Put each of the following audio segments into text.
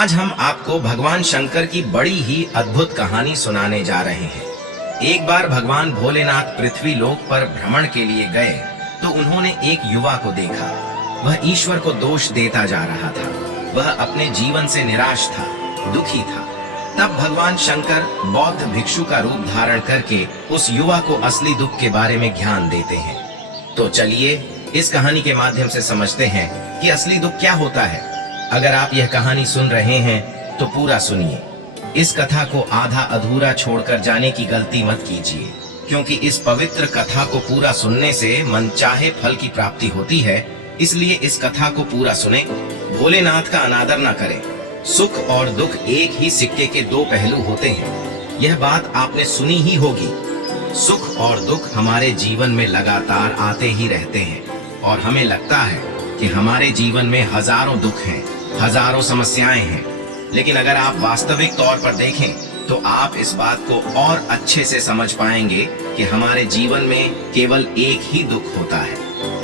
आज हम आपको भगवान शंकर की बड़ी ही अद्भुत कहानी सुनाने जा रहे हैं। एक बार भगवान भोलेनाथ पृथ्वी लोक पर भ्रमण के लिए गए तो उन्होंने एक युवा को देखा। वह ईश्वर को दोष देता जा रहा था। वह अपने जीवन से निराश था, दुखी था। तब भगवान शंकर बौद्ध भिक्षु का रूप धारण करके उस युवा को असली दुख के बारे में ज्ञान देते हैं। तो चलिए इस कहानी के माध्यम से समझते हैं कि असली दुख क्या होता है। अगर आप यह कहानी सुन रहे हैं तो पूरा सुनिए। इस कथा को आधा अधूरा छोड़कर जाने की गलती मत कीजिए, क्योंकि इस पवित्र कथा को पूरा सुनने से मनचाहे फल की प्राप्ति होती है। इसलिए इस कथा को पूरा सुने, भोलेनाथ का अनादर न करें। सुख और दुख एक ही सिक्के के दो पहलू होते हैं। यह बात आपने सुनी ही होगी। सुख और दुख हमारे जीवन में लगातार आते ही रहते हैं और हमें लगता है कि हमारे जीवन में हजारों दुख हैं, हजारों समस्याएं हैं। लेकिन अगर आप वास्तविक तौर पर देखें तो आप इस बात को और अच्छे से समझ पाएंगे कि हमारे जीवन में केवल एक ही दुख होता है।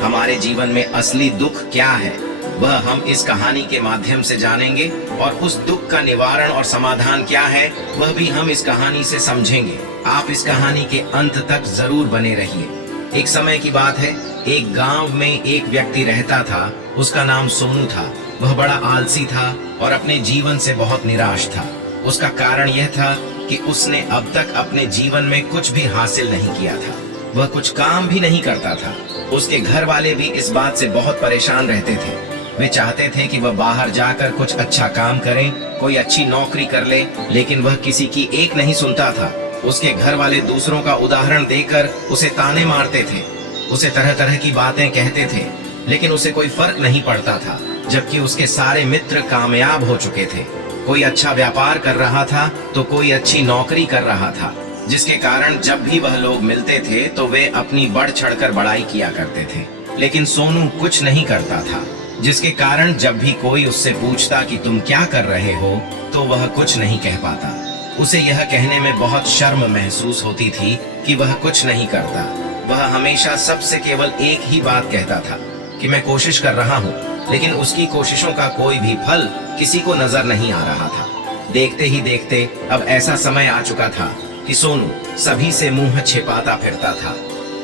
हमारे जीवन में असली दुख क्या है वह हम इस कहानी के माध्यम से जानेंगे, और उस दुख का निवारण और समाधान क्या है वह भी हम इस कहानी से समझेंगे। आप इस कहानी के अंत तक जरूर बने रहिए। एक समय की बात है, एक गांव में एक व्यक्ति रहता था। उसका नाम सोनू था। वह बड़ा आलसी था और अपने जीवन से बहुत निराश था। उसका कारण यह था कि उसने अब तक अपने जीवन में कुछ भी हासिल नहीं किया था। वह कुछ काम भी नहीं करता था। उसके घर वाले भी इस बात से बहुत परेशान रहते थे। वे चाहते थे कि वह बाहर जाकर कुछ अच्छा काम करे, कोई अच्छी नौकरी कर ले, लेकिन वह किसी की एक नहीं सुनता था। उसके घर वाले दूसरों का उदाहरण देकर उसे ताने मारते थे, उसे तरह तरह की बातें कहते थे, लेकिन उसे कोई फर्क नहीं पड़ता था। जबकि उसके सारे मित्र कामयाब हो चुके थे। कोई अच्छा व्यापार कर रहा था तो कोई अच्छी नौकरी कर रहा था, जिसके कारण जब भी वह लोग मिलते थे तो वे अपनी बढ़ चढ़कर बड़ाई किया करते थे। लेकिन सोनू कुछ नहीं करता था, जिसके कारण जब भी कोई उससे पूछता कि तुम क्या कर रहे हो तो वह कुछ नहीं कह पाता। उसे यह कहने में बहुत शर्म महसूस होती थी कि वह कुछ नहीं करता। वह हमेशा सबसे केवल एक ही बात कहता था कि मैं कोशिश कर रहा हूँ, लेकिन उसकी कोशिशों का कोई भी फल किसी को नजर नहीं आ रहा था। देखते ही देखते अब ऐसा समय आ चुका था कि सोनू सभी से मुंह छिपाता फिरता था,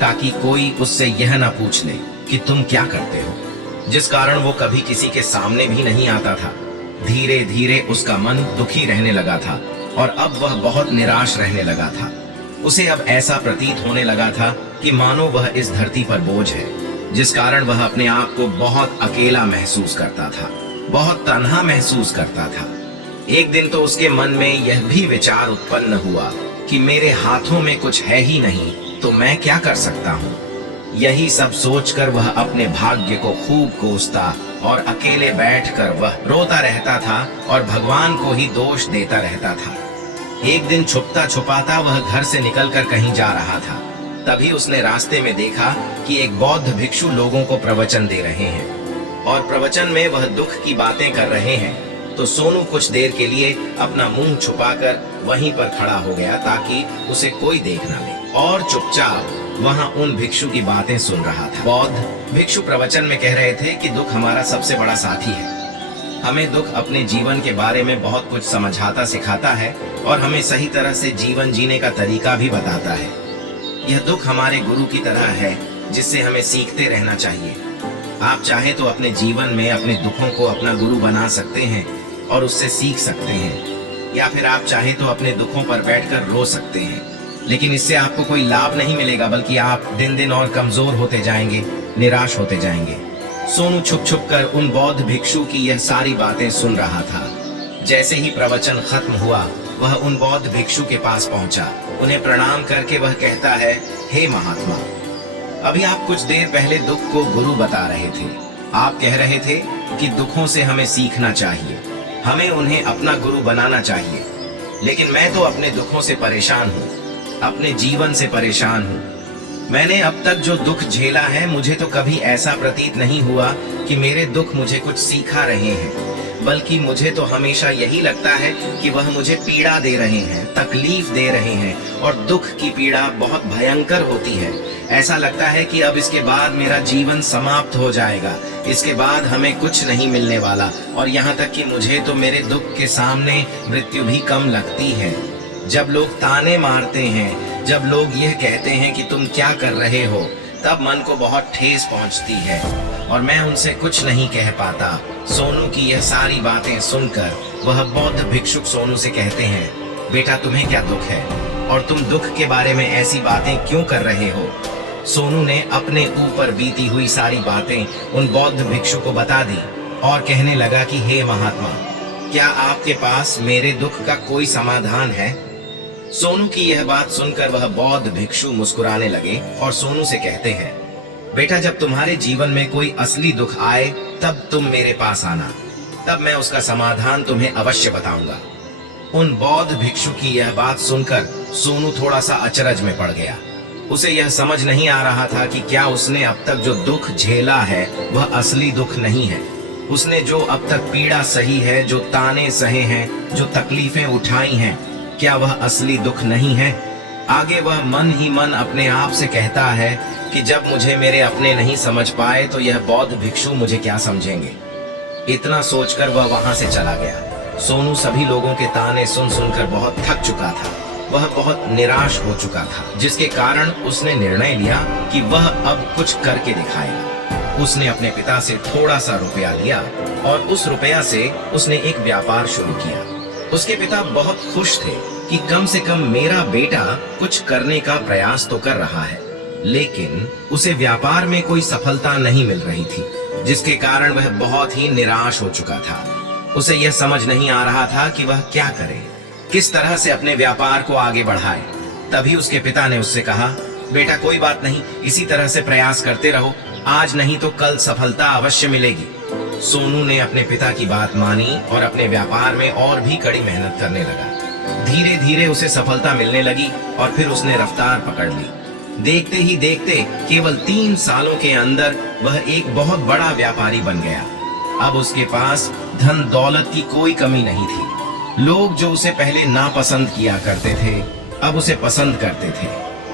ताकि कोई उससे यह ना पूछ ले कि तुम क्या करते हो, जिस कारण वो कभी किसी के सामने भी नहीं आता था। धीरे धीरे उसका मन दुखी रहने लगा था और अब वह बहुत निराश रहने लगा था। उसे अब ऐसा प्रतीत होने लगा था कि मानो वह इस धरती पर बोझ है, जिस कारण वह अपने आप को बहुत अकेला महसूस करता था, बहुत तन्हा महसूस करता था। एक दिन तो उसके मन में यह भी विचार उत्पन्न हुआ कि मेरे हाथों में कुछ है ही नहीं तो मैं क्या कर सकता हूँ। यही सब सोचकर वह अपने भाग्य को खूब कोसता और अकेले बैठकर वह रोता रहता था और भगवान को ही दोष देता रहता था। एक दिन छुपता छुपाता वह घर से निकलकर कहीं जा रहा था। तभी उसने रास्ते में देखा कि एक बौद्ध भिक्षु लोगों को प्रवचन दे रहे हैं और प्रवचन में वह दुख की बातें कर रहे हैं। तो सोनू कुछ देर के लिए अपना मुंह छुपाकर वहीं पर खड़ा हो गया ताकि उसे कोई देख ना ले, और चुपचाप वहां उन भिक्षु की बातें सुन रहा था। बौद्ध भिक्षु प्रवचन में कह रहे थे कि दुख हमारा सबसे बड़ा साथी है। हमें दुख अपने जीवन के बारे में बहुत कुछ समझाता सिखाता है और हमें सही तरह से जीवन जीने का तरीका भी बताता है। यह दुख हमारे गुरु की तरह है, जिससे हमें सीखते रहना चाहिए। आप चाहे तो अपने जीवन में अपने दुखों को अपना गुरु बना सकते हैं और उससे सीख सकते हैं, या फिर आप चाहे तो अपने दुखों पर बैठकर रो सकते हैं। लेकिन इससे आपको कोई लाभ नहीं मिलेगा, बल्कि आप दिन दिन और कमजोर होते जाएंगे, निराश होते जाएंगे। सोनू छुप छुप कर उन बौद्ध भिक्षु की यह सारी बातें सुन रहा था। जैसे ही प्रवचन खत्म हुआ वह उन बौद्ध भिक्षु के पास पहुंचा। उन्हें प्रणाम करके वह कहता है, हे महात्मा, अभी आप कुछ देर पहले दुख को गुरु बता रहे थे। आप कह रहे थे कि दुखों से हमें सीखना चाहिए, हमें उन्हें अपना गुरु बनाना चाहिए। लेकिन मैं तो अपने दुखों से परेशान हूँ, अपने जीवन से परेशान हूँ। मैंने अब तक जो दुख झेला है, मुझे तो कभी ऐसा प्रतीत नहीं हुआ कि मेरे दुख मुझे कुछ सिखा रहे हैं। बल्कि मुझे तो हमेशा यही लगता है कि वह मुझे पीड़ा दे रहे हैं, तकलीफ दे रहे हैं, और दुख की पीड़ा बहुत भयंकर होती है। ऐसा लगता है कि अब इसके बाद मेरा जीवन समाप्त हो जाएगा, इसके बाद हमें कुछ नहीं मिलने वाला, और यहाँ तक कि मुझे तो मेरे दुख के सामने मृत्यु भी कम लगती है। जब लोग ताने मारते हैं, जब लोग यह कहते हैं कि तुम क्या कर रहे हो, तब मन को बहुत ठेस पहुंचती है और मैं उनसे कुछ नहीं कह पाता। सोनू की यह सारी बातें सुनकर वह बौद्ध भिक्षुक सोनू से कहते हैं, बेटा तुम्हें क्या दुख है और तुम दुख के बारे में ऐसी बातें क्यों कर रहे हो? सोनू ने अपने ऊपर बीती हुई सारी बातें उन बौद्ध भिक्षु को बता दी और कहने लगा कि हे महात्मा, क्या आपके पास मेरे दुख का कोई समाधान है? सोनू की यह बात सुनकर वह बौद्ध भिक्षु मुस्कुराने लगे और सोनू से कहते हैं, बेटा जब तुम्हारे जीवन में कोई असली दुख आए तब तुम मेरे पास आना, तब मैं उसका समाधान तुम्हें अवश्य बताऊंगा। उन बौद्ध भिक्षु की यह बात सुनकर सोनू थोड़ा सा अचरज में पड़ गया। उसे यह समझ नहीं आ रहा था कि क्या उसने अब तक जो दुख झेला है वह असली दुख नहीं है। उसने जो अब तक पीड़ा सही है, जो ताने सहे हैं, जो तकलीफें उठाई हैं, क्या वह असली दुख नहीं है? आगे वह मन ही मन अपने आप से कहता है कि जब मुझे मेरे अपने नहीं समझ पाए तो यह बौद्ध भिक्षु मुझे क्या समझेंगे। इतना सोचकर वह वहां से चला गया। सोनू सभी लोगों के ताने सुन सुनकर बहुत थक चुका था। वह बहुत निराश हो चुका था, जिसके कारण उसने निर्णय लिया कि वह अब कुछ करके दिखाएगा। उसने अपने पिता से थोड़ा सा रुपया लिया और उस रुपया से उसने एक व्यापार शुरू किया। उसके पिता बहुत खुश थे कि कम से कम मेरा बेटा कुछ करने का प्रयास तो कर रहा है, लेकिन उसे व्यापार में कोई सफलता नहीं मिल रही थी, जिसके कारण वह बहुत ही निराश हो चुका था। उसे यह समझ नहीं आ रहा था कि वह क्या करे, किस तरह से अपने व्यापार को आगे बढ़ाए। तभी उसके पिता ने उससे कहा, बेटा कोई बात नहीं, इसी तरह से प्रयास करते रहो, आज नहीं तो कल सफलता अवश्य मिलेगी। सोनू ने अपने पिता की बात मानी और अपने व्यापार में और भी कड़ी मेहनत करने लगा। धीरे धीरे उसे सफलता मिलने लगी और फिर उसने रफ्तार पकड़ ली। देखते ही देखते केवल 3 सालों के अंदर वह एक बहुत बड़ा व्यापारी बन गया। अब उसके पास धन दौलत की कोई कमी नहीं थी। लोग जो उसे पहले नापसंद किया करते थे, अब उसे पसंद करते थे,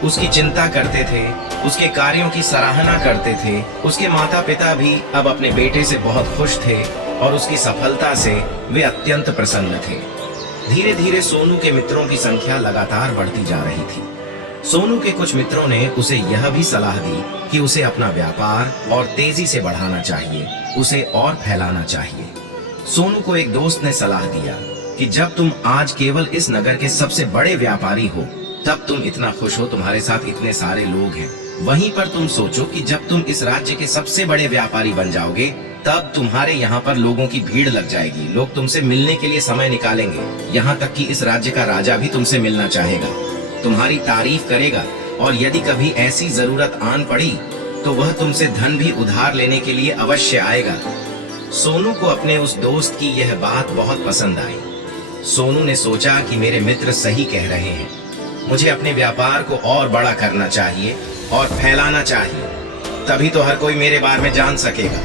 उसकी चिंता करते थे, उसके कार्यों की सराहना करते थे। उसके माता पिता भी अब अपने बेटे से बहुत खुश थे और उसकी सफलता से वे अत्यंत प्रसन्न थे। धीरे धीरे सोनू के मित्रों की संख्या लगातार बढ़ती जा रही थी। सोनू के कुछ मित्रों ने उसे यह भी सलाह दी कि उसे अपना व्यापार और तेजी से बढ़ाना चाहिए, उसे और फैलाना चाहिए। सोनू को एक दोस्त ने सलाह दिया कि जब तुम आज केवल इस नगर के सबसे बड़े व्यापारी हो, तब तुम इतना खुश हो, तुम्हारे साथ इतने सारे लोग हैं। वहीं पर तुम सोचो कि जब तुम इस राज्य के सबसे बड़े व्यापारी बन जाओगे, तब तुम्हारे यहाँ पर लोगों की भीड़ लग जाएगी, लोग तुमसे मिलने के लिए समय निकालेंगे। यहाँ तक कि इस राज्य का राजा भी तुमसे मिलना चाहेगा, तुम्हारी तारीफ करेगा, और यदि कभी ऐसी जरूरत आन पड़ी तो वह तुमसे धन भी उधार लेने के लिए अवश्य आएगा। सोनू को अपने उस दोस्त की यह बात बहुत पसंद आई। सोनू ने सोचा कि मेरे मित्र सही कह रहे हैं, मुझे अपने व्यापार को और बड़ा करना चाहिए और फैलाना चाहिए, तभी तो हर कोई मेरे बारे में जान सकेगा,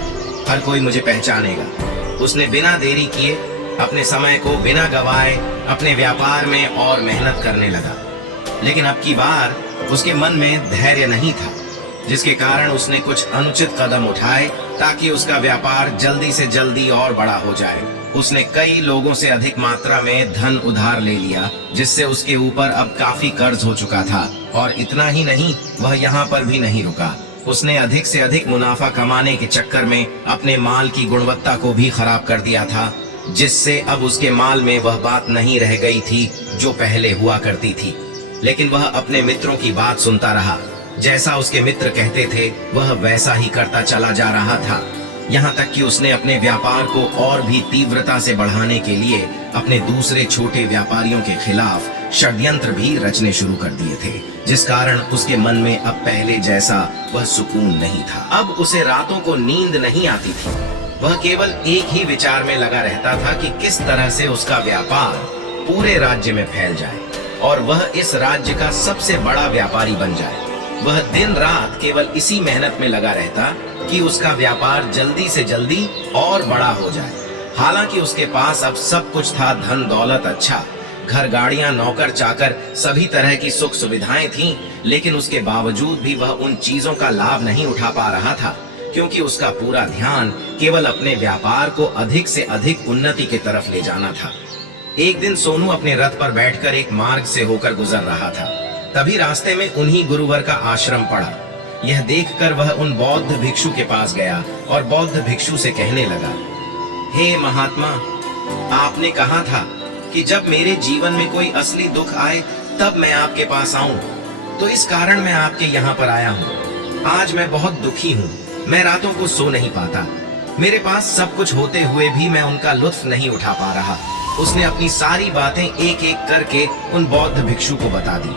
हर कोई मुझे पहचानेगा। उसने बिना देरी किए अपने समय को बिना गवाए अपने व्यापार में और मेहनत करने लगा। लेकिन अब की बार उसके मन में धैर्य नहीं था, जिसके कारण उसने कुछ अनुचित कदम उठाए ताकि उसका व्यापार जल्दी से जल्दी और बड़ा हो जाए। उसने कई लोगों से अधिक मात्रा में धन उधार ले लिया, जिससे उसके ऊपर अब काफी कर्ज हो चुका था। और इतना ही नहीं, वह यहाँ पर भी नहीं रुका। उसने अधिक से अधिक मुनाफा कमाने के चक्कर में अपने माल की गुणवत्ता को भी खराब कर दिया था, जिससे अब उसके माल में वह बात नहीं रह गई थी जो पहले हुआ करती थी। लेकिन वह अपने मित्रों की बात सुनता रहा। जैसा उसके मित्र कहते थे वह वैसा ही करता चला जा रहा था। यहाँ तक कि उसने अपने व्यापार को और भी तीव्रता से बढ़ाने के लिए अपने दूसरे छोटे व्यापारियों के खिलाफ षड्यंत्र भी रचने शुरू कर दिए थे, जिस कारण उसके मन में अब पहले जैसा वह सुकून नहीं था। अब उसे रातों को नींद नहीं आती थी। वह केवल एक ही विचार में लगा रहता था कि किस तरह से उसका व्यापार पूरे राज्य में फैल जाए और वह इस राज्य का सबसे बड़ा व्यापारी बन जाए। वह दिन रात केवल इसी मेहनत में लगा रहता कि उसका व्यापार जल्दी से जल्दी और बड़ा हो जाए। हालांकि उसके पास अब सब कुछ था, धन दौलत, अच्छा घर, गाड़ियां, नौकर चाकर, सभी तरह की सुख सुविधाएं थीं, लेकिन उसके बावजूद भी वह उन चीजों का लाभ नहीं उठा पा रहा था, क्योंकि उसका पूरा ध्यान केवल अपने व्यापार को अधिक से अधिक उन्नति की तरफ ले जाना था। एक दिन सोनू अपने रथ पर बैठकर एक मार्ग से होकर गुजर रहा था। तभी रास्ते में उन्हीं गुरुवर का आश्रम पड़ा। यह देखकर वह उन बौद्ध भिक्षु के पास गया और बौद्ध भिक्षु से कहने लगा, हे महात्मा, आपने कहा था कि जब मेरे जीवन में कोई असली दुख आए तब मैं आपके पास आऊं, तो इस कारण मैं आपके यहाँ पर आया हूँ। आज मैं बहुत दुखी हूँ, मैं रातों को सो नहीं पाता। मेरे पास सब कुछ होते हुए भी मैं उनका लुत्फ नहीं उठा पा रहा। उसने अपनी सारी बातें एक एक करके उन बौद्ध भिक्षु को बता दी।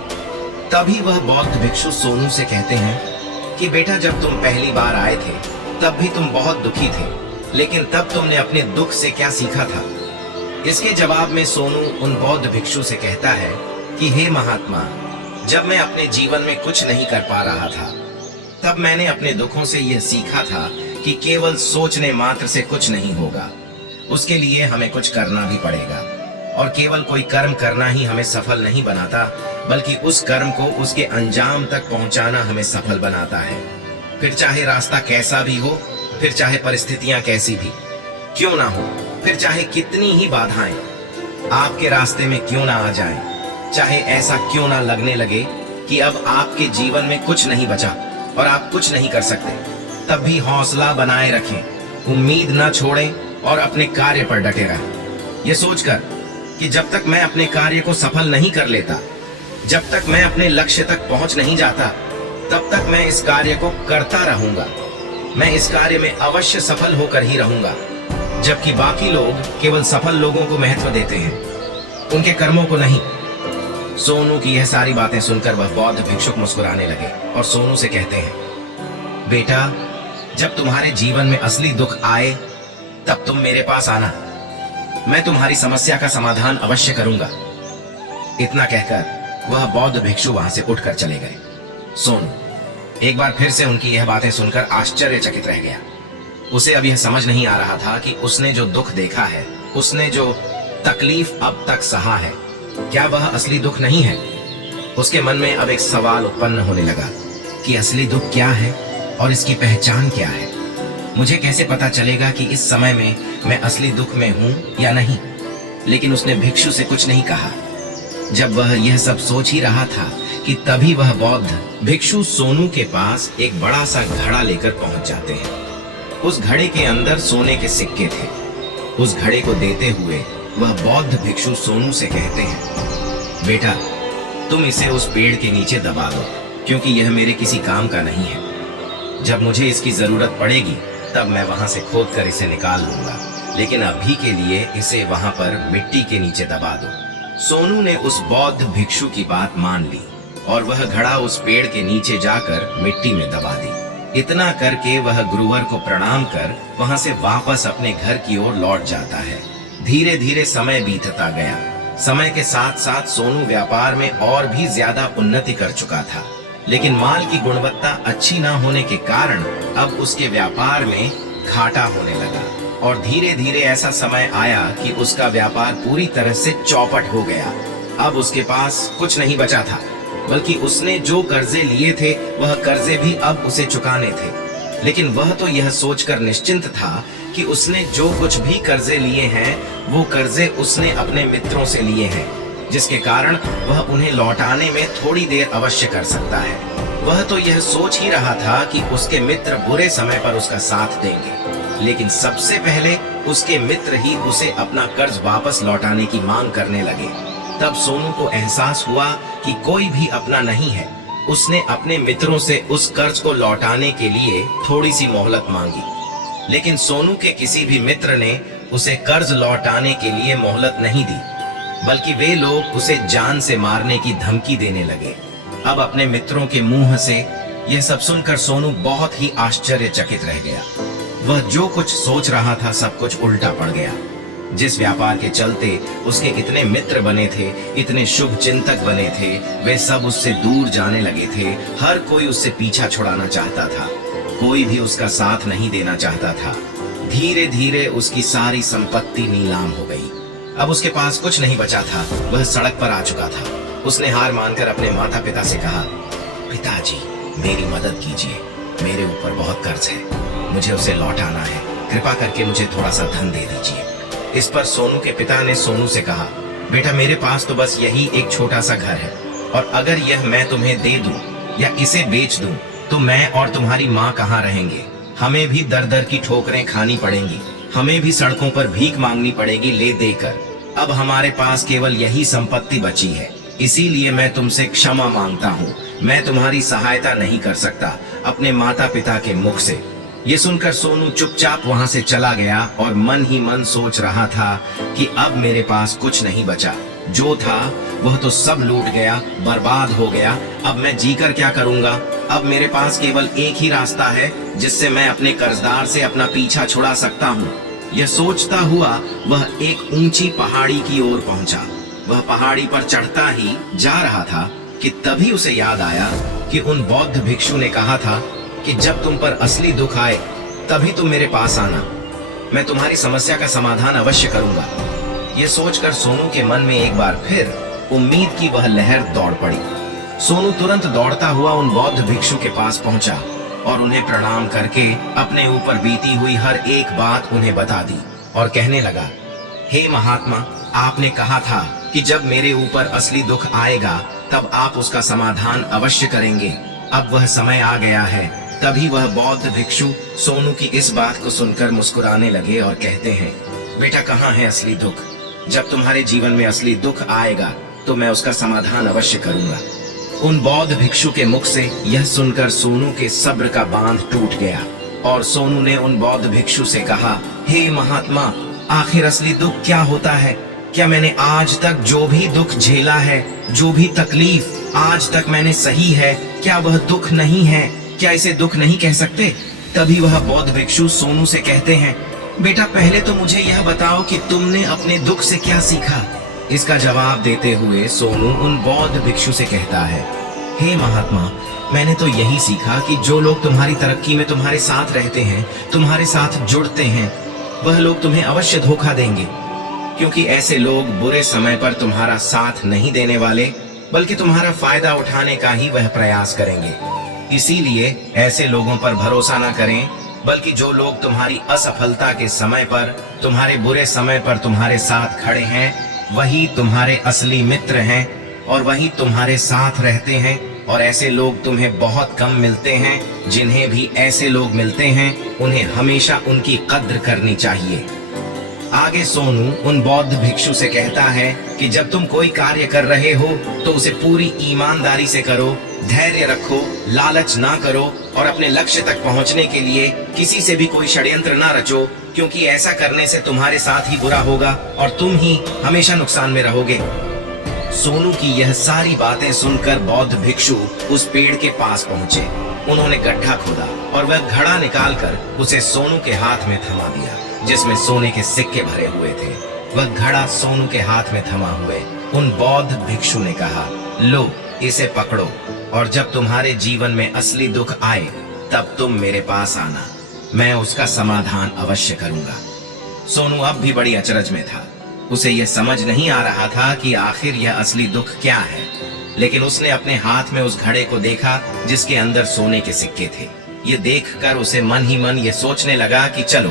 तभी वह बौद्ध भिक्षु सोनू से कहते हैं कि बेटा, जब तुम पहली बार आए थे तब भी तुम बहुत दुखी थे, लेकिन तब तुमने अपने दुख से क्या सीखा था? इसके जवाब में सोनू उन बौद्ध भिक्षु से कहता है कि हे महात्मा, जब मैं अपने जीवन में कुछ नहीं कर पा रहा था तब मैंने अपने दुखों से यह सीखा था कि केवल सोचने मात्र से कुछ नहीं होगा। उसके लिए हमें कुछ करना भी पड़ेगा, और केवल कोई कर्म करना ही हमें सफल नहीं बनाता, बल्कि उस कर्म को उसके अंजाम तक पहुंचाना हमें सफल बनाता है। फिर चाहे रास्ता कैसा भी हो, फिर चाहे परिस्थितियां कैसी भी क्यों ना हो, फिर चाहे कितनी ही बाधाएं आपके रास्ते में क्यों ना आ जाएं, चाहे ऐसा क्यों ना लगने लगे कि अब आपके जीवन में कुछ नहीं बचा और आप कुछ नहीं कर सकते, तब भी हौसला बनाए रखें, उम्मीद न छोड़ें और अपने कार्य पर डटे रहें। ये सोचकर कि जब तक मैं अपने कार्य को सफल नहीं कर लेता, जब तक मैं अपने लक्ष्य तक पहुंच नहीं जाता, तब तक मैं इस कार्य को करता रहूंगा। मैं इस कार्य में अवश्य सफल होकर ही रहूंगा, जबकि बाकी लोग केवल सफल लोगों को महत्व देते हैं, उनके कर्मों को नहीं। सोनू की यह सारी बातें सुनकर वह बौद्ध भिक्षुक मुस्कुराने लगे और सोनू से कहते हैं, बेटा, जब तुम्हारे जीवन में असली दुख आए तब तुम मेरे पास आना, मैं तुम्हारी समस्या का समाधान अवश्य करूंगा। इतना कहकर वह बौद्ध भिक्षु वहां से उठकर चले गए। सोनू एक बार फिर से उनकी यह बातें सुनकर आश्चर्यचकित रह गया। उसे अब यह समझ नहीं आ रहा था कि उसने जो दुख देखा है, उसने जो तकलीफ अब तक सहा है, क्या वह असली दुख नहीं है? उसके मन में अब एक सवाल उत्पन्न होने लगा कि असली दुख क्या है और इसकी पहचान क्या है? मुझे कैसे पता चलेगा कि इस समय में मैं असली दुख में हूं या नहीं? लेकिन उसने भिक्षु से कुछ नहीं कहा। जब वह यह सब सोच ही रहा था कि तभी वह बौद्ध भिक्षु सोनू के पास एक बड़ा सा घड़ा लेकर पहुंच जाते हैं। उस घड़े के अंदर सोने के सिक्के थे। उस घड़े को देते हुए वह बौद्ध भिक्षु सोनू से कहते हैं, बेटा, तुम इसे उस पेड़ के नीचे दबा दो, क्योंकि यह मेरे किसी काम का नहीं है। जब मुझे इसकी जरूरत पड़ेगी तब मैं वहां से खोद कर इसे निकाल लूंगा, लेकिन अभी के लिए इसे वहां पर मिट्टी के नीचे दबा दो। सोनू ने उस बौद्ध भिक्षु की बात मान ली और वह घड़ा उस पेड़ के नीचे जाकर मिट्टी में दबा दी। इतना करके वह गुरुवर को प्रणाम कर वहां से वापस अपने घर की ओर लौट जाता है। धीरे धीरे समय बीतता गया। समय के साथ साथ सोनू व्यापार में और भी ज्यादा उन्नति कर चुका था, लेकिन माल की गुणवत्ता अच्छी ना होने के कारण अब उसके व्यापार में घाटा होने लगा और धीरे धीरे ऐसा समय आया कि उसका व्यापार पूरी तरह से चौपट हो गया। अब उसके पास कुछ नहीं बचा था, बल्कि उसने जो कर्जे लिए थे वह कर्जे भी अब उसे चुकाने थे। लेकिन वह तो यह सोचकर निश्चिंत था कि उसने जो कुछ भी कर्जे लिए हैं वो कर्जे उसने अपने मित्रों से लिए हैं, जिसके कारण वह उन्हें लौटाने में थोड़ी देर अवश्य कर सकता है। वह तो यह सोच ही रहा था कि उसके मित्र बुरे समय पर उसका साथ देंगे, लेकिन सबसे पहले उसके मित्र ही उसे अपना कर्ज वापस लौटाने की मांग करने लगे। तब सोनू को एहसास हुआ कि कोई भी अपना नहीं है। उसने अपने मित्रों से उस कर्ज को लौटाने के लिए थोड़ी सी मोहलत मांगी, लेकिन सोनू के किसी भी मित्र ने उसे कर्ज लौटाने के लिए मोहलत नहीं दी, बल्कि वे लोग उसे जान से मारने की धमकी देने लगे। अब अपने मित्रों के मुंह से यह सब सुनकर सोनू बहुत ही आश्चर्यचकित रह गया। वह जो कुछ सोच रहा था सब कुछ उल्टा पड़ गया। जिस व्यापार के चलते उसके इतने मित्र बने थे, इतने शुभ चिंतक बने थे, वे सब उससे दूर जाने लगे थे। हर कोई उससे पीछा छुड़ाना चाहता था, कोई भी उसका साथ नहीं देना चाहता था। धीरे धीरे उसकी सारी संपत्ति नीलाम हो गई। अब उसके पास कुछ नहीं बचा था, वह सड़क पर आ चुका था। उसने हार मानकर अपने माता पिता से कहा, पिताजी मेरी मदद कीजिए, मेरे ऊपर बहुत कर्ज है, मुझे उसे लौटाना है, कृपा करके मुझे थोड़ा सा धन दे दीजिए। इस पर सोनू के पिता ने सोनू से कहा, बेटा मेरे पास तो बस यही एक छोटा सा घर है, और अगर यह मैं तुम्हें दे दूं या इसे बेच दूं तो मैं और तुम्हारी माँ कहाँ रहेंगे? हमें भी दर दर की ठोकरें खानी पड़ेंगी, हमें भी सड़कों पर भीख मांगनी पड़ेगी ले देकर। अब हमारे पास केवल यही संपत्ति बची है, इसीलिए मैं तुमसे क्षमा मांगता हूँ। मैं तुम्हारी सहायता नहीं कर सकता अपने माता पिता के मुख से। ये सुनकर सोनू चुपचाप वहां से चला गया और मन ही मन सोच रहा था कि अब मेरे पास कुछ नहीं बचा, जो था वह तो सब लूट गया, बर्बाद हो गया। अब मैं जीकर क्या करूंगा? अब मेरे पास केवल एक ही रास्ता है जिससे मैं अपने कर्जदार से अपना पीछा छुड़ा सकता हूँ। यह सोचता हुआ वह एक ऊंची पहाड़ी की ओर पहुंचा। वह पहाड़ी पर चढ़ता ही जा रहा था कि तभी उसे याद आया कि उन बौद्ध भिक्षु ने कहा था कि जब तुम पर असली दुख आए तभी तुम मेरे पास आना, मैं तुम्हारी समस्या का समाधान अवश्य करूंगा। यह सोचकर सोनू के मन में एक बार फिर उम्मीद की वह लहर दौड़ पड़ी। सोनू तुरंत दौड़ता हुआ उन बौद्ध भिक्षु के पास पहुंचा और उन्हें प्रणाम करके अपने ऊपर बीती हुई हर एक बात उन्हें बता दी और कहने लगा, हे महात्मा, आपने कहा था कि जब मेरे ऊपर असली दुख आएगा तब आप उसका समाधान अवश्य करेंगे। अब वह समय आ गया है। तभी वह बौद्ध भिक्षु सोनू की इस बात को सुनकर मुस्कुराने लगे और कहते हैं, बेटा कहाँ है असली दुख? जब तुम्हारे जीवन में असली दुख आएगा तो मैं उसका समाधान अवश्य करूंगा। उन बौद्ध भिक्षु के मुख से यह सुनकर सोनू के सब्र का बांध टूट गया और सोनू ने उन बौद्ध भिक्षु से कहा, हे महात्मा, आखिर असली दुख क्या होता है? क्या मैंने आज तक जो भी दुख झेला है, जो भी तकलीफ आज तक मैंने सही है, क्या वह दुख नहीं है? क्या इसे दुख नहीं कह सकते? तभी वह बौद्ध भिक्षु सोनू से कहते हैं, बेटा पहले तो मुझे यह बताओ कि तुमने अपने दुख से क्या सीखा? इसका जवाब देते हुए सोनू उन बौद्ध भिक्षु से कहता है, हे महात्मा, मैंने तो यही सीखा कि जो लोग तुम्हारी तरक्की में तुम्हारे साथ रहते हैं, तुम्हारे साथ जुड़ते हैं, वह लोग तुम्हें अवश्य धोखा देंगे, क्योंकि ऐसे लोग बुरे समय पर तुम्हारा साथ नहीं देने वाले, बल्कि तुम्हारा फायदा उठाने का ही वह प्रयास करेंगे। इसीलिए ऐसे लोगों पर भरोसा न करें, बल्कि जो लोग तुम्हारी असफलता के समय पर, तुम्हारे बुरे समय पर तुम्हारे साथ खड़े हैं, वही तुम्हारे असली मित्र हैं और वही तुम्हारे साथ रहते हैं। और ऐसे लोग तुम्हें बहुत कम मिलते हैं। जिन्हें भी ऐसे लोग मिलते हैं उन्हें हमेशा उनकी कद्र करनी चाहिए। आगे सोनू उन बौद्ध भिक्षु से कहता है कि जब तुम कोई कार्य कर रहे हो तो उसे पूरी ईमानदारी से करो, धैर्य रखो, लालच ना करो और अपने लक्ष्य तक पहुंचने के लिए किसी से भी कोई षड्यंत्र ना रचो, क्योंकि ऐसा करने से तुम्हारे साथ ही बुरा होगा और तुम ही हमेशा नुकसान में रहोगे। सोनू की यह सारी बातें सुनकर बौद्ध भिक्षु उस पेड़ के पास पहुंचे। उन्होंने गड्ढा खोदा और वह घड़ा निकालकर उसे सोनू के हाथ में थमा दिया, जिसमें सोने के सिक्के भरे हुए थे। वह घड़ा सोनू के हाथ में थमा हुए उन बौद्ध भिक्षु ने कहा, लो इसे पकड़ो और जब तुम्हारे जीवन में असली दुख आए तब तुम मेरे पास आना, मैं उसका समाधान अवश्य करूंगा। सोनू अब भी बड़ी अचरज में था। उसे यह समझ नहीं आ रहा था कि आखिर यह असली दुख क्या है, लेकिन उसने अपने हाथ में उस घड़े को देखा जिसके अंदर सोने के सिक्के थे। ये देखकर उसे मन ही मन ये सोचने लगा कि चलो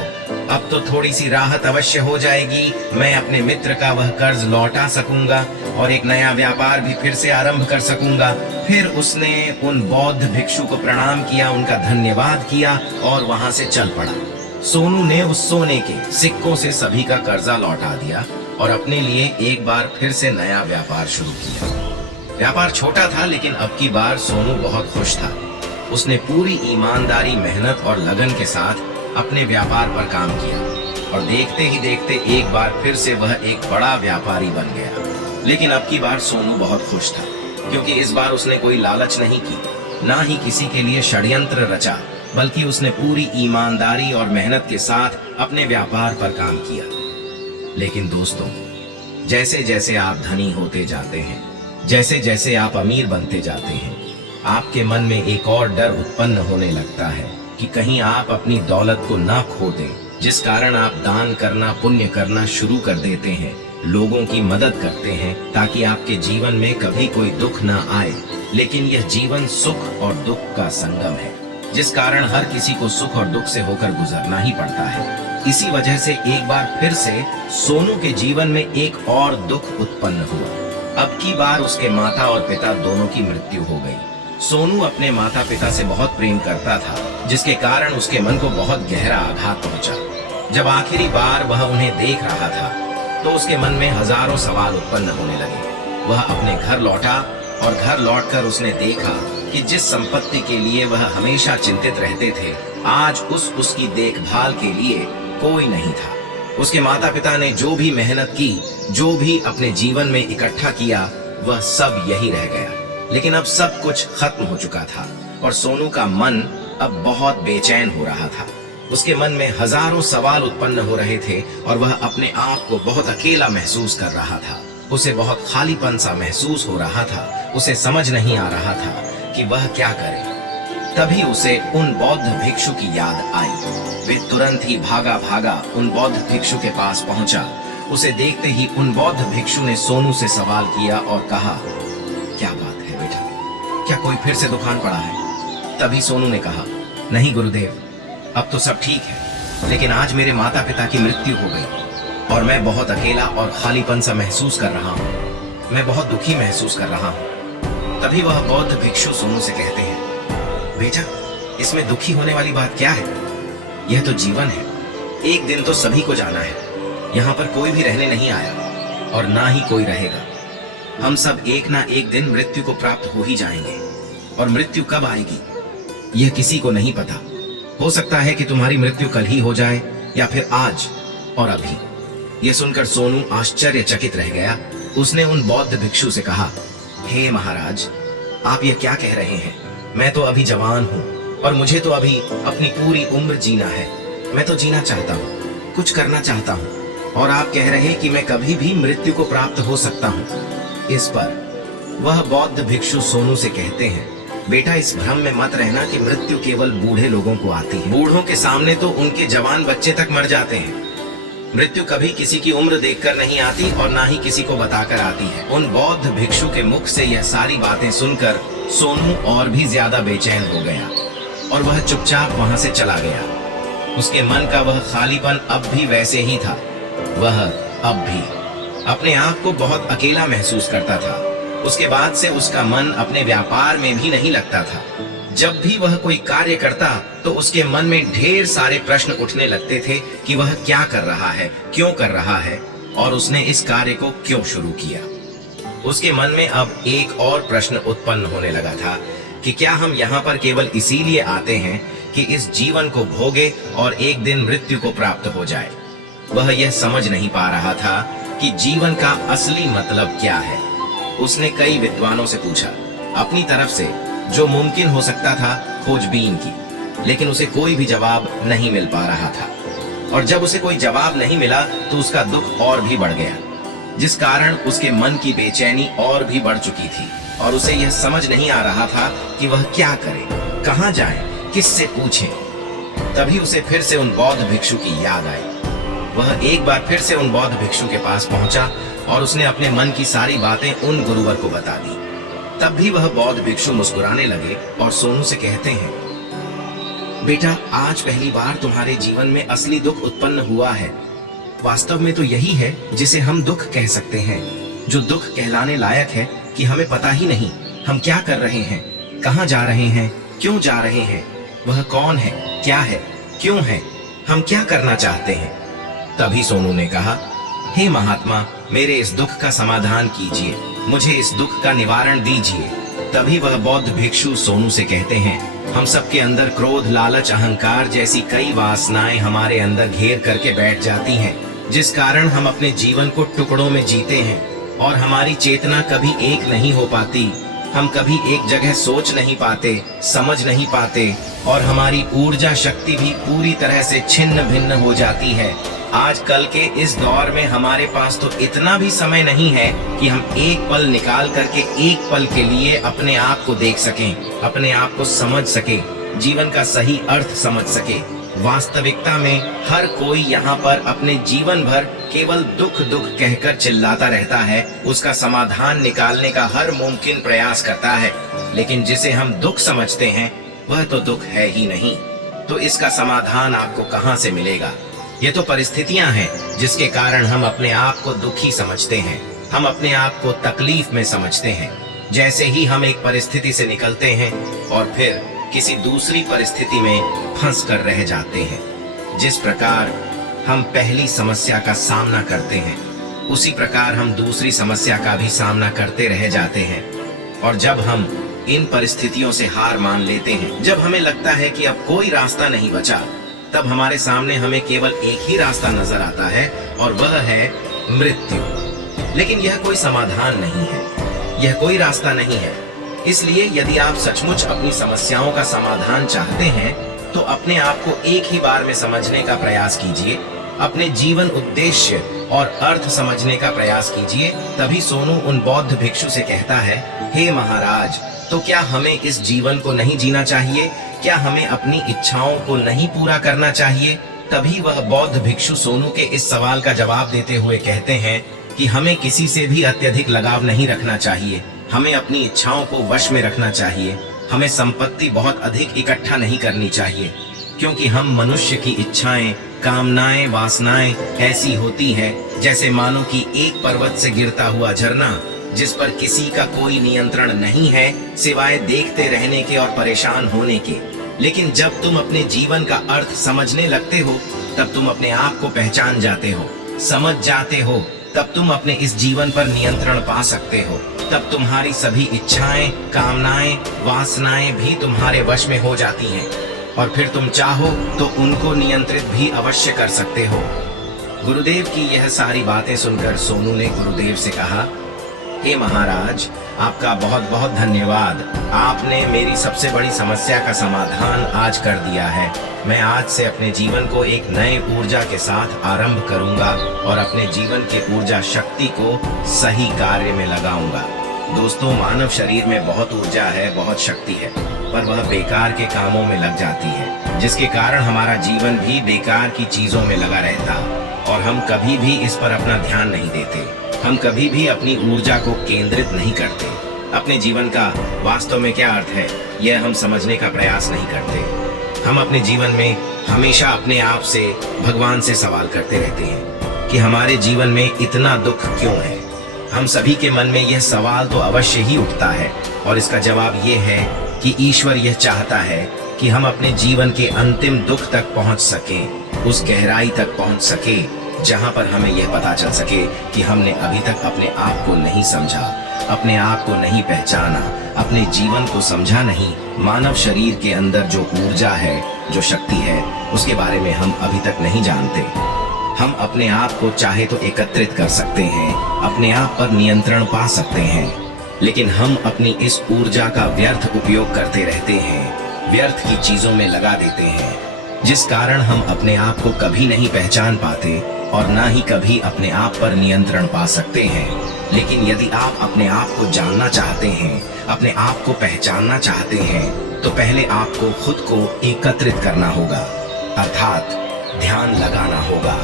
अब तो थोड़ी सी राहत अवश्य हो जाएगी, मैं अपने मित्र का वह कर्ज लौटा सकूंगा और एक नया व्यापार भी फिर से आरंभ कर सकूंगा। फिर उसने उन बौद्ध भिक्षु को प्रणाम किया, उनका धन्यवाद किया और वहां से चल पड़ा। सोनू ने उस सोने के सिक्कों से सभी का कर्जा लौटा दिया और अपने लिए एक बार फिर से नया व्यापार शुरू किया। व्यापार छोटा था, लेकिन अब की बार सोनू बहुत खुश था। उसने पूरी ईमानदारी, मेहनत और लगन के साथ अपने व्यापार पर काम किया और देखते ही देखते एक बार फिर से वह एक बड़ा व्यापारी बन गया। लेकिन अब की बार सोनू बहुत खुश था, क्योंकि इस बार उसने कोई लालच नहीं की, ना ही किसी के लिए षड्यंत्र रचा, बल्कि उसने पूरी ईमानदारी और मेहनत के साथ अपने व्यापार पर काम किया। लेकिन दोस्तों, जैसे जैसे आप धनी होते जाते हैं, जैसे जैसे आप अमीर बनते जाते हैं, आपके मन में एक और डर उत्पन्न होने लगता है कि कहीं आप अपनी दौलत को ना खो दें जिस कारण आप दान करना, पुण्य करना शुरू कर देते हैं, लोगों की मदद करते हैं ताकि आपके जीवन में कभी कोई दुख ना आए। लेकिन यह जीवन सुख और दुख का संगम है, जिस कारण हर किसी को सुख और दुख से होकर गुजरना ही पड़ता है। इसी वजह से एक बार फिर से सोनू के जीवन में एक और दुख उत्पन्न हुआ। अब की बार उसके माता और पिता दोनों की मृत्यु हो गई। सोनू अपने माता पिता से बहुत प्रेम करता था, जिसके कारण उसके मन को बहुत गहरा आघात पहुंचा। जब आखिरी बार वह उन्हें देख रहा था तो उसके मन में हजारों सवाल उत्पन्न होने लगे। वह अपने घर लौटा और घर लौटकर उसने देखा कि जिस संपत्ति के लिए वह हमेशा चिंतित रहते थे, आज उसकी देखभाल के लिए कोई नहीं था। उसके माता पिता ने जो भी मेहनत की, जो भी अपने जीवन में इकट्ठा किया, वह सब यही रह गया। लेकिन अब सब कुछ खत्म हो चुका था और सोनू का मन अब बहुत बेचैन हो रहा था। उसके मन में हजारों सवाल उत्पन्न हो रहे थे और वह अपने आप को बहुत अकेला महसूस कर रहा था। उसे बहुत खालीपन सा महसूस हो रहा था। उसे समझ नहीं आ रहा था कि वह क्या करे। तभी उसे उन बौद्ध भिक्षु की याद आई। वे तुरंत ही भागा भागा उन बौद्ध भिक्षु के पास पहुंचा। उसे देखते ही उन बौद्ध भिक्षु ने सोनू से सवाल किया और कहा, क्या बात है बेटा, क्या कोई फिर से दुकान पड़ा है? तभी सोनू ने कहा, नहीं गुरुदेव, अब तो सब ठीक है, लेकिन आज मेरे माता पिता की मृत्यु हो गई और मैं बहुत अकेला और खालीपन सा महसूस कर रहा हूँ। मैं बहुत दुखी महसूस कर रहा हूँ। तभी वह बौद्ध भिक्षु सोनू से कहते हैं, बेटा, इसमें दुखी होने वाली बात क्या है? यह तो जीवन है। एक दिन तो सभी को जाना है। यहाँ पर कोई भी रहने नहीं आया और ना ही कोई रहेगा। हम सब एक ना एक दिन मृत्यु को प्राप्त हो ही जाएंगे। और मृत्यु कब आएगी यह किसी को नहीं पता। हो सकता है कि तुम्हारी मृत्यु कल ही हो जाए या फिर आज और अभी। यह सुनकर सोनू आश्चर्यचकित रह गया। उसने उन बौद्ध भिक्षु से कहा, हे महाराज, आप यह क्या कह रहे हैं? मैं तो अभी जवान हूँ और मुझे तो अभी अपनी पूरी उम्र जीना है। मैं तो जीना चाहता हूँ, कुछ करना चाहता हूँ, और आप कह रहे हैं कि मैं कभी भी मृत्यु को प्राप्त हो सकता हूँ। इस पर वह बौद्ध भिक्षु सोनू से कहते हैं, बेटा, इस भ्रम में मत रहना कि मृत्यु केवल बूढ़े लोगों को आती है। बूढ़ों के सामने तो उनके जवान बच्चे तक मर जाते हैं। मृत्यु कभी किसी की उम्र देखकर नहीं आती और ना ही किसी को बताकर आती है। उन बौद्ध भिक्षु के मुख से यह सारी बातें सुनकर सोनू और भी ज्यादा बेचैन हो गया और वह चुपचाप वहां से चला गया। उसके मन का वह खालीपन अब भी वैसे ही था। वह अब भी अपने आप को बहुत अकेला महसूस करता था। उसके बाद से उसका मन अपने व्यापार में भी नहीं लगता था। जब भी वह कोई कार्य करता तो उसके मन में ढेर सारे प्रश्न उठने लगते थे कि वह क्या कर रहा है, क्यों कर रहा है और उसने इस कार्य को क्यों शुरू किया। उसके मन में अब एक और प्रश्न उत्पन्न होने लगा था कि क्या हम यहाँ पर केवल इसीलिए आते हैं कि इस जीवन को भोगे और एक दिन मृत्यु को प्राप्त हो जाए। वह यह समझ नहीं पा रहा था कि जीवन का असली मतलब क्या है। उसने कई विद्वानों से पूछा, अपनी तरफ से जो मुमकिन हो सकता था खोजबीन की, लेकिन उसे कोई भी जवाब नहीं मिल पा रहा था। और जब उसे कोई जवाब नहीं मिला तो उसका दुख और भी बढ़ गया, जिस कारण उसके मन की बेचैनी और भी बढ़ चुकी थी और उसे यह समझ नहीं आ रहा था कि वह क्या करे, कहाँ जाए, किससे पूछे। तभी उसे फिर से उन बौद्ध भिक्षु की याद आई। वह एक बार फिर से उन बौद्ध भिक्षु के पास पहुंचा और उसने अपने मन की सारी बातें उन गुरुवर को बता दी। तब भी वह बौद्ध भिक्षु मुस्कुराने लगे और सोनू से कहते हैं, बेटा, आज पहली बार तुम्हारे जीवन में असली दुख उत्पन्न हुआ है। वास्तव में तो यही है जिसे हम दुख कह सकते हैं, जो दुख कहलाने लायक है कि हमें पता ही नहीं हम क्या कर रहे हैं, कहाँ जा रहे हैं, क्यों जा रहे हैं, वह कौन है, क्या है, क्यों है, हम क्या करना चाहते हैं। तभी सोनू ने कहा, हे महात्मा, मेरे इस दुख का समाधान कीजिए, मुझे इस दुख का निवारण दीजिए। तभी वह बौद्ध भिक्षु सोनू से कहते हैं, हम सबके अंदर क्रोध, लालच, अहंकार जैसी कई वासनाएं हमारे अंदर घेर करके बैठ जाती हैं, जिस कारण हम अपने जीवन को टुकड़ों में जीते हैं और हमारी चेतना कभी एक नहीं हो पाती। हम कभी एक जगह सोच नहीं पाते, समझ नहीं पाते और हमारी ऊर्जा शक्ति भी पूरी तरह से छिन्न भिन्न हो जाती है। आजकल के इस दौर में हमारे पास तो इतना भी समय नहीं है कि हम एक पल निकाल करके एक पल के लिए अपने आप को देख सकें, अपने आप को समझ सकें, जीवन का सही अर्थ समझ सकें। वास्तविकता में हर कोई यहाँ पर अपने जीवन भर केवल दुख दुख कहकर चिल्लाता रहता है, उसका समाधान निकालने का हर मुमकिन प्रयास करता है, लेकिन जिसे हम दुख समझते हैं वह तो दुख है ही नहीं। तो इसका समाधान आपको कहाँ से मिलेगा? ये तो परिस्थितियां हैं जिसके कारण हम अपने आप को दुखी समझते हैं, हम अपने आप को तकलीफ में समझते हैं। जैसे ही हम एक परिस्थिति से निकलते हैं और फिर किसी दूसरी परिस्थिति में फंस कर रह जाते हैं। जिस प्रकार हम पहली समस्या का सामना करते हैं, उसी प्रकार हम दूसरी समस्या का भी सामना करते रह जाते हैं। और जब हम इन परिस्थितियों से हार मान लेते हैं, जब हमें लगता है कि अब कोई रास्ता नहीं बचा, तब हमारे सामने हमें केवल एक ही रास्ता नजर आता है और वह है मृत्यु। लेकिन यह कोई समाधान नहीं है, यह कोई रास्ता नहीं है। इसलिए यदि आप सचमुच अपनी समस्याओं का समाधान चाहते हैं तो अपने आप को एक ही बार में समझने का प्रयास कीजिए, अपने जीवन उद्देश्य और अर्थ समझने का प्रयास कीजिए। तभी सोनू उन बौद्ध भिक्षु से कहता है, हे महाराज, तो क्या हमें इस जीवन को नहीं जीना चाहिए? क्या हमें अपनी इच्छाओं को नहीं पूरा करना चाहिए? तभी वह बौद्ध भिक्षु सोनू के इस सवाल का जवाब देते हुए कहते हैं कि हमें किसी से भी अत्यधिक लगाव नहीं रखना चाहिए, हमें अपनी इच्छाओं को वश में रखना चाहिए, हमें संपत्ति बहुत अधिक इकट्ठा नहीं करनी चाहिए, क्योंकि हम मनुष्य की इच्छाएं, कामनाएं, वासनाएं ऐसी होती हैं जैसे मानो कि एक पर्वत से गिरता हुआ झरना, जिस पर किसी का कोई नियंत्रण नहीं है सिवाय देखते रहने के और परेशान होने के। लेकिन जब तुम अपने जीवन का अर्थ समझने लगते हो, तब तुम अपने आप को पहचान जाते हो, समझ जाते हो, तब तुम अपने इस जीवन पर नियंत्रण पा सकते हो। तब तुम्हारी सभी इच्छाएं, कामनाएं, वासनाएं भी तुम्हारे वश में हो जाती हैं और फिर तुम चाहो तो उनको नियंत्रित भी अवश्य कर सकते हो। गुरुदेव की यह सारी बातें सुनकर सोनू ने गुरुदेव से कहा, हे महाराज, आपका बहुत बहुत धन्यवाद। आपने मेरी सबसे बड़ी समस्या का समाधान आज कर दिया है। मैं आज से अपने जीवन को एक नए ऊर्जा के साथ आरंभ करूंगा और अपने जीवन के ऊर्जा शक्ति को सही कार्य में लगाऊंगा। दोस्तों, मानव शरीर में बहुत ऊर्जा है, बहुत शक्ति है, पर वह बेकार के कामों में लग जाती है, जिसके कारण हमारा जीवन भी बेकार की चीजों में लगा रहता और हम कभी भी इस पर अपना ध्यान नहीं देते। हम कभी भी अपनी ऊर्जा को केंद्रित नहीं करते। अपने जीवन का वास्तव में क्या अर्थ है, यह हम समझने का प्रयास नहीं करते। हम अपने जीवन में हमेशा अपने आप से, भगवान से सवाल करते रहते हैं कि हमारे जीवन में इतना दुख क्यों है। हम सभी के मन में यह सवाल तो अवश्य ही उठता है और इसका जवाब ये है कि ईश्वर यह चाहता है कि हम अपने जीवन के अंतिम दुख तक पहुंच सकें, उस गहराई तक पहुंच सके जहां पर हमें यह पता चल सके कि हमने अभी तक अपने आप को नहीं समझा, अपने आप को नहीं पहचाना, अपने जीवन को समझा नहीं। मानव शरीर के अंदर जो ऊर्जा है, जो शक्ति है, उसके बारे में हम अभी तक नहीं जानते। हम अपने आप को चाहे तो एकत्रित कर सकते हैं, अपने आप पर नियंत्रण पा सकते हैं, लेकिन हम अपनी इस ऊर्जा का व्यर्थ उपयोग करते रहते हैं, व्यर्थ की चीजों में लगा देते हैं, जिस कारण हम अपने आप को कभी नहीं पहचान पाते और ना ही कभी अपने आप पर नियंत्रण पा सकते हैं। लेकिन यदि आप अपने आप को जानना चाहते हैं, अपने आप को पहचानना चाहते हैं, तो पहले आपको खुद को एकत्रित करना होगा, अर्थात ध्यान लगाना होगा।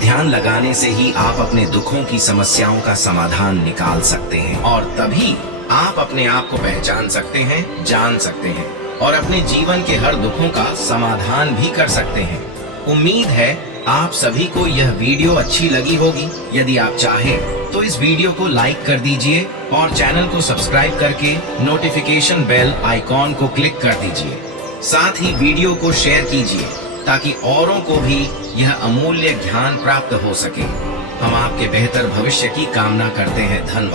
ध्यान लगाने से ही आप अपने दुखों की समस्याओं का समाधान निकाल सकते हैं और तभी आप अपने आप को पहचान सकते हैं, जान सकते हैं और अपने जीवन के हर दुखों का समाधान भी कर सकते हैं। उम्मीद है आप सभी को यह वीडियो अच्छी लगी होगी। यदि आप चाहें तो इस वीडियो को लाइक कर दीजिए और चैनल को सब्सक्राइब करके नोटिफिकेशन बेल आइकॉन को क्लिक कर दीजिए। साथ ही वीडियो को शेयर कीजिए ताकि औरों को भी यह अमूल्य ज्ञान प्राप्त हो सके। हम आपके बेहतर भविष्य की कामना करते हैं। धन्यवाद।